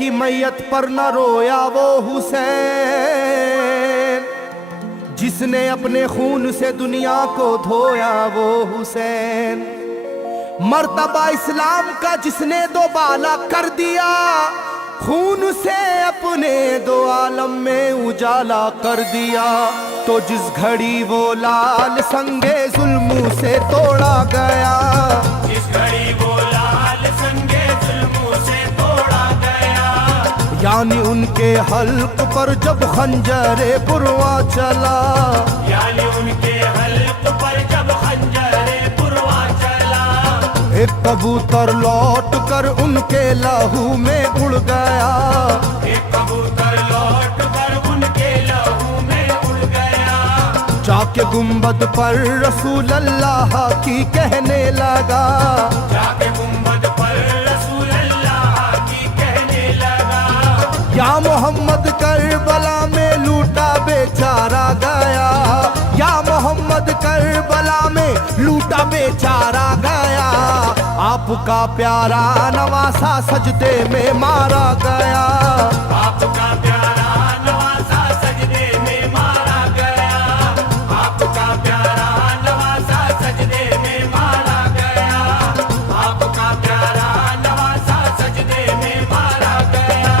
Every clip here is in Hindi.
की मैयत पर न रोया वो हुसैन, जिसने अपने खून से दुनिया को धोया वो हुसैन। मर्तबा इस्लाम का जिसने दोबाला कर दिया, खून से अपने दो आलम में उजाला कर दिया। तो जिस घड़ी वो लाल संगे जुल्मों से तोड़ा गया, जिस घड़ी वो लाल संगे जुल्मों से तोड़ा गया, यानी उनके हल्क पर जब खंजरे पुरवा चला, यानी उनके हल्क पर जब खंजरे पुरवा चला, एक कबूतर लौट कर उनके लहू में उड़ गया, एक कबूतर लौट कर उनके लहू में उड़ गया। जाके गुंबद पर रसूल अल्लाह की कहने लगा, जाके गुंबद पर रसूल अल्लाह की कहने लगा, या मोहम्मद करबला में लूटा बेचारा गया, या मोहम्मद करबला में लूटा बेचारा गया। आपका प्यारा नवासा सजदे में मारा गया, आपका प्यारा नवासा सजदे में मारा गया, आपका प्यारा नवासा सजदे में मारा गया, आपका प्यारा नवासा सजदे में मारा गया।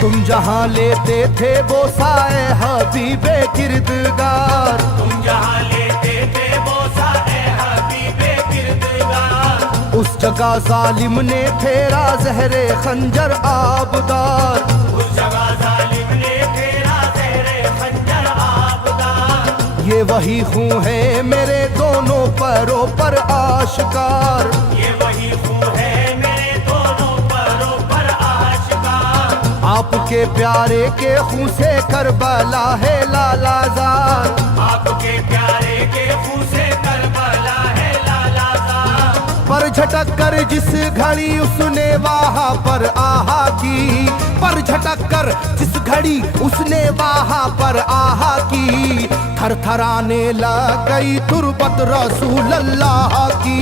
तुम जहाँ लेते थे वो साए हबीबे किरदगार, तुम जहाँ लेते थे बोसा ए हबीबे किरदगार, उस जगह जालिम ने फेरा जहरे खंजर आबदार। उस जगह जालिम ने फेरा ज़हरे खंजर आबदार। ये वही खून है मेरे दोनों पैरों पर आश्कार, ये वही खून है मेरे दोनों पैरों पर आशिकार। आपके प्यारे के खून से करबला है लालाजार, आपके प्यारे के खून से करबला है लालाजार। पर झटक कर जिस घड़ी उसने वहाँ पर आहा की, पर झटक कर जिस घड़ी उसने वहाँ पर आहा की, थरथराने लग गई तुरबत रसूल अल्लाह की,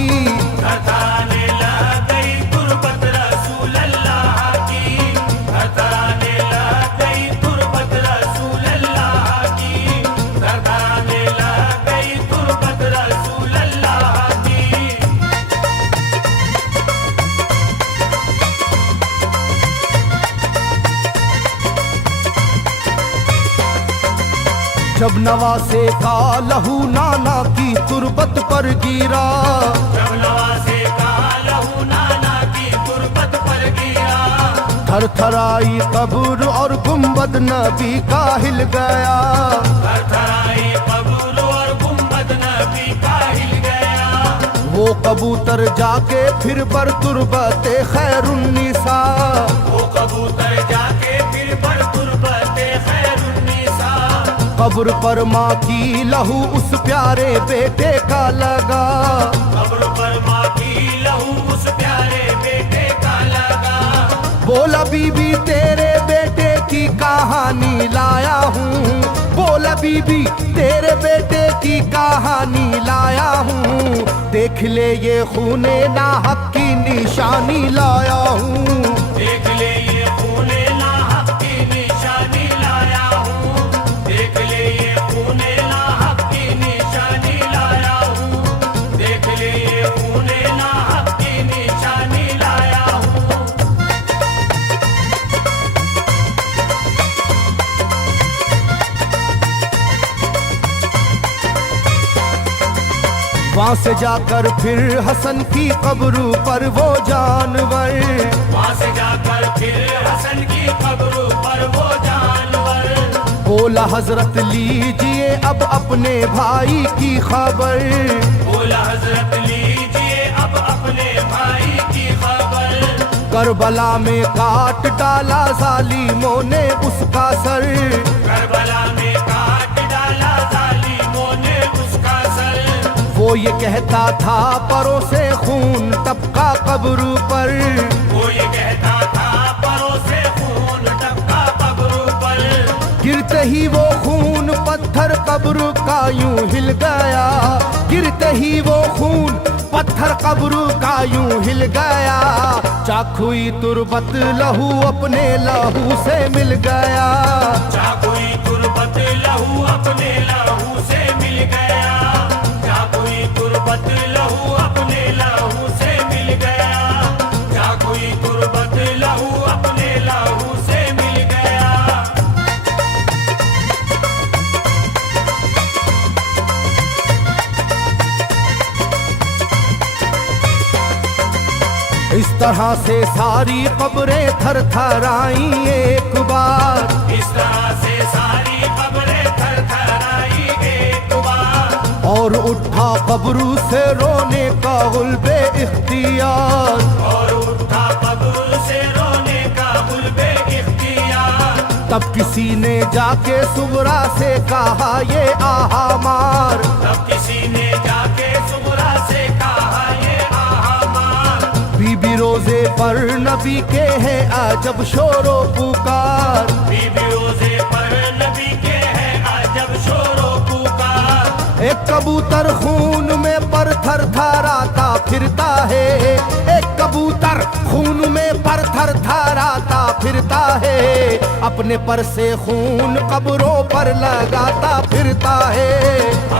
थरथराने लग गई तुरबत रसूल अल्लाह की, थरथराने लग गई तुरबत रसूल अल्लाह की, थरथराने लग गई तुरबत रसूल अल्लाह की। जब नवासे का लहू नाना की तुरबत पर गिरा, जब नवासे का लहू नाना की तुरबत पर गिरा, थरथराई कब्र और गुंबद नबी का हिल गया। थरथराई कब्र और गुंबद नबी का हिल गया। वो कबूतर जाके फिर पर तुरबते खैरुन्निसा, वो कबूतर जाके फिर पर तुरबते खैरुन्निसा, कब्र पर माँ की लहू उस प्यारे बेटे का लगा, कब्र पर माँ की लहू उस प्यारे बेटे का लगा। बोला बीबी तेरे बेटे की कहानी लाया हूँ, बोला बीबी तेरे बेटे की कहानी लाया हूँ, देख ले ये खूने नाहक की निशानी लाया हूँ, देख ले ये खूने नाहक की निशानी लाया हूँ, देख ले ये खूने नाहक की निशानी लाया हूँ, देख ले ये खूने नाहक की निशानी लाया हूँ। वहाँ से जाकर फिर हसन की कब्र पर वो जानवर, वहाँ से जाकर फिर हसन की कब्र पर वो जानवर, बोला हजरत लीजिए अब अपने भाई की खबर, बोला हजरत लीजिए अब अपने भाई की खबर। करबला में काट डाला जालिमों ने उसका सर, करबला में काट डाला जालिमों ने उसका सर। वो ये कहता था परों से खून टपका कब्र पर, वो ये कहता था परों से खून टपका कब्र पर। गिरते ही वो खून पत्थर कब्र का यूं हिल गया, गिरते ही वो खून पत्थर कब्र का यूं हिल गया। चाकुई तुरबत लहू अपने लहू से मिल गया, चाकुई तुरबत लहू अपने लहू से मिल गया, चाकुई तुरबत लहू अपने लहू से मिल गया, चाकुई तुरबत लहू अपने लहू से मिल गया। इस तरह से सारी कब्रें थर थर आई एक बार, इस तरह से सारी कब्रें थर थर आई एक बार, और उठा कब्र से रोने का गुल्बे इख्तियार, और उठा कब्र से रोने का गुल्बे इख्तियार। तब किसी ने जाके सुगरा से कहा ये आहा मार, तब किसी ने जाके सुगरा से कहा ये आहा मार। बीबी रोजे पर नबी के हैं अजब शोरो पुकार, बीबी रोजे पर नबी के हैं अजब शोरो पुकार। एक कबूतर खून में पर थर थराता फिरता है, एक कबूतर खून में पर थर थराता फिरता है, अपने पर से खून कब्रों पर लगाता फिरता है,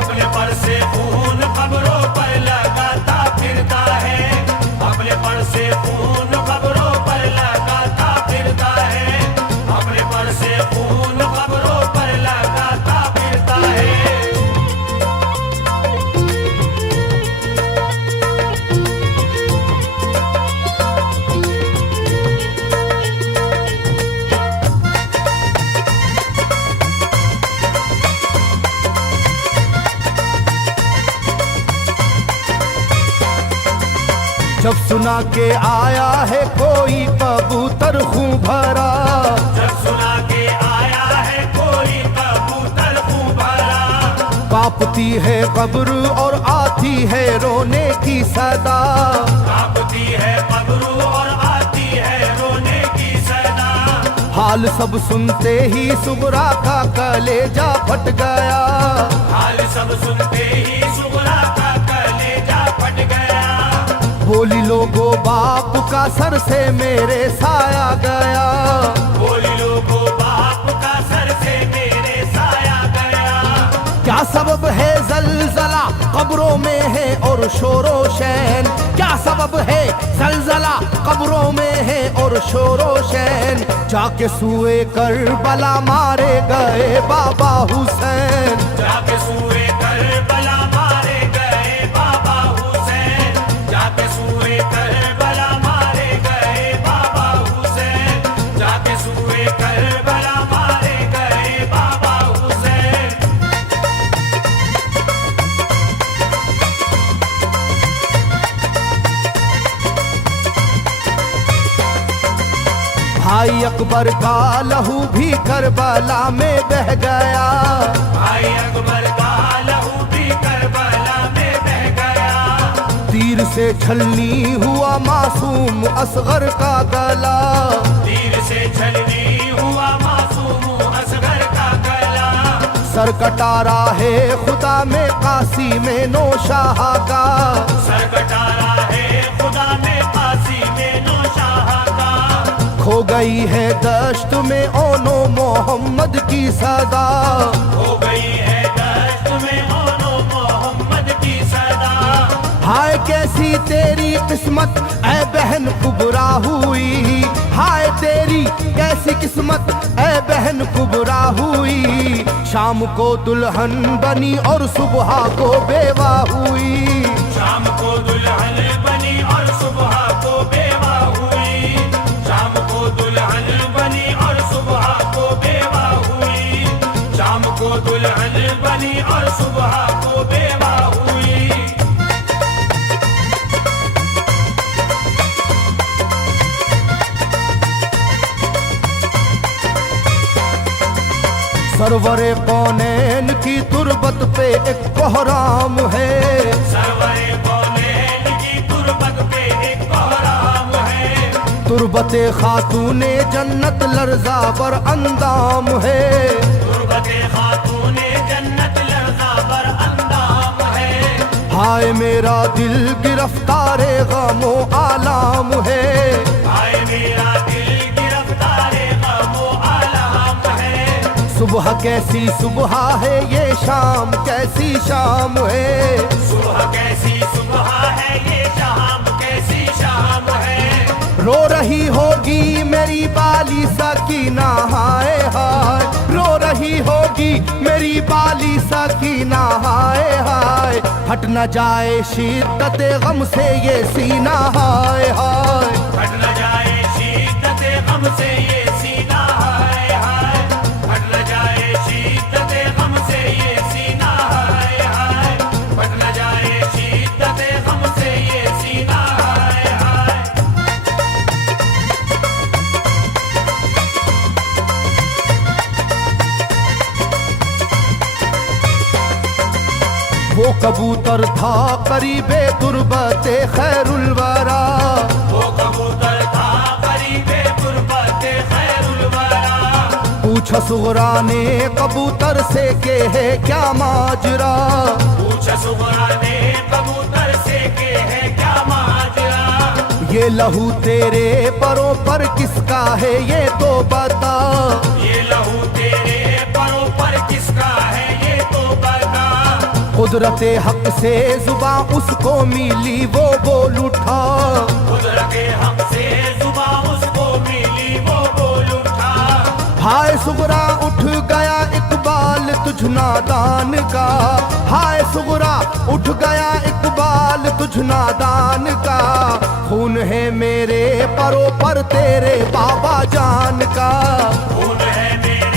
अपने पर से खून कब्रों पर लगाता फिरता है, अपने पर से खून कब्रों पर लगाता फिरता है, अपने पर से खून कब्रों पर लगाता फिरता है। जब सुना के आया है कोई कबूतर खूं भरा, जब सुना के आया है कोई कबूतर खूं भरा, कांपती है कब्र और आती है रोने की सदा, कांपती है कब्र और आती है रोने की सदा। हाल सब सुनते ही सुगरा का कलेजा फट गया, हाल सब सुनते ही सुगरा का कलेजा फट गया। बोली लोगो बाप का सर से मेरे साया गया, बोली लोगो बाप का सर से मेरे साया गया। क्या सबब है जलजला कब्रों में है और शोरो शैन, क्या सबब है जलजला कब्रों में है और शोरो शैन। जाके सुए करबला मारे गए बाबा हुसैन, जाके सुए करबला मारे गए बाबा हुसैन, जाके सुए करबला मारे गए बाबा हुसैन, जाके सुए करबला मारे गए बाबा हुसैन। भाई अकबर का लहू भी करबला में बह गया, भाई अकबर का लहू भी करबला में बह गया। तीर से छलनी हुआ मासूम असगर का गला, तीर से छलनी हुआ मासूम असगर का गला। सर कटा है खुदा में काशी में नौशाह का, सर कटा है खुदा में काशी में नौशाह का। खो गई है दश्त में ओनो मोहम्मद की सदा, हो गई है दश्त में ओनो मोहम्मद की सदा। हाय कैसी तेरी किस्मत ऐ बहन कुबरा हुई, हाय तेरी कैसी किस्मत ऐ बहन कुबरा हुई। शाम को दुल्हन बनी और सुबह को बेवा हुई, शाम को दुल्हन बनी और सुबह को बेवा हुई, शाम को दुल्हन बनी और सुबह को बेवा हुई, शाम को दुल्हन बनी और सुबह को बेवा हुई। सरवरे कौनैन की तुरबत पे एक कोहराम है, सरवरे कौनैन की तुरबत पे एक कोहराम है। तुरबते खातूने जन्नत लर्जा पर अंदाम है, सोबते खातूने जन्नत लर्जा बर अंदाम है। हाय मेरा दिल गिरफ्तारे गमो आलाम है। हाय मेरा दिल गिरफ्तारे गमो आलाम है। सुबह कैसी सुबह है ये शाम कैसी शाम है। सुबह कैसी सुबह है ये शाम कैसी शाम है। रो रही होगी मेरी बाली सकीना हाय हाय। रो रही होगी मेरी बाली सकीना हाय हाय। हट न जाए शिद्दत गम से ये सीना हाय हाय। हट न जाए शिद्दत गम से ये सीना हाय हाय। हट न जाए शिद्दत गम से ये सीना हाय हाय। हट न जाए शिद्दत गम से ये सीना हाय हाय। वो कबूतर था करीबे तुरबते खैरुल वरा। वो कबूतर था करीबे तुरबते खैरुल वरा। पूछा सुगरा ने कबूतर से के है क्या माजरा। पूछा सुगरा ने कबूतर से के है क्या माजरा। ये लहू तेरे परों पर किसका है ये तो बता। ये लहू तेरे परों पर किसका है ये तो बता। कुदरते हक से जुबां उसको मिली वो बोल उठा। कुदरते हक से जुबां उसको मिली वो बोल उठा। हाय सुगरा उठ गया इकबाल तुझ नादान का। हाय सुगरा उठ गया इकबाल तुझ नादान का। खून है मेरे परों पर तेरे बाबा जान का। खून है मेरे